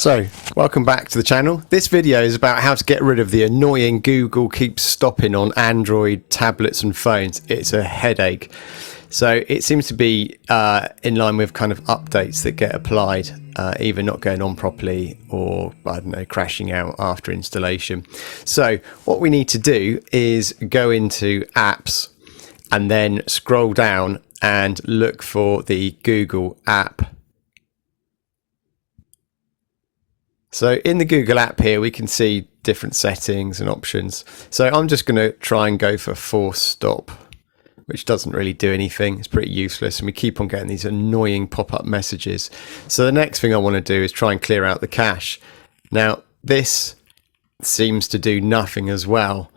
So, welcome back to the channel. This video is about how to get rid of the annoying Google keeps stopping on Android tablets and phones. It's a headache. So it seems to be in line with kind of updates that get applied, either not going on properly or, I don't know, crashing out after installation. So what we need to do is go into apps and then scroll down and look for the Google app. So in the Google app here, we can see different settings and options. So I'm just going to try and go for force stop, which doesn't really do anything. It's pretty useless. And we keep on getting these annoying pop-up messages. So the next thing I want to do is try and clear out the cache. Now, this seems to do nothing as well.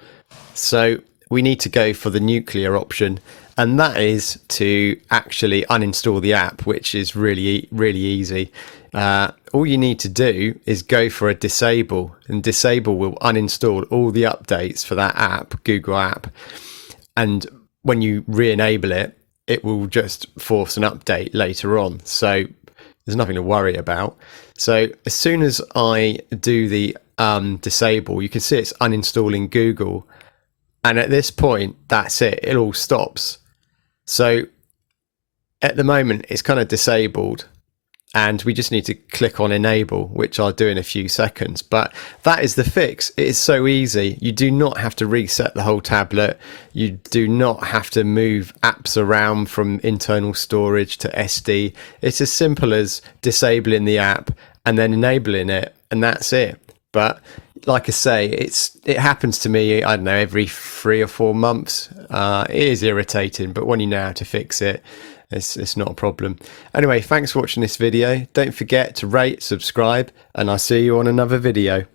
So we need to go for the nuclear option. And that is to actually uninstall the app, which is really easy. All you need to do is go for a disable, and disable will uninstall all the updates for that app, Google app. And when you re-enable it, it will just force an update later on. So there's nothing to worry about. So as soon as I do the disable, you can see it's uninstalling Google. And at this point, that's it. It all stops. So at the moment, it's kind of disabled. And we just need to click on enable, which I'll do in a few seconds. But that is the fix. It is so easy. You do not have to reset the whole tablet. You do not have to move apps around from internal storage to SD. It's as simple as disabling the app and then enabling it, and that's it. But like I say, it happens to me, I don't know, every 3 or 4 months. It is irritating, but when you know how to fix it, it's not a problem. Anyway, thanks for watching this video. Don't forget to rate, subscribe, and I'll see you on another video.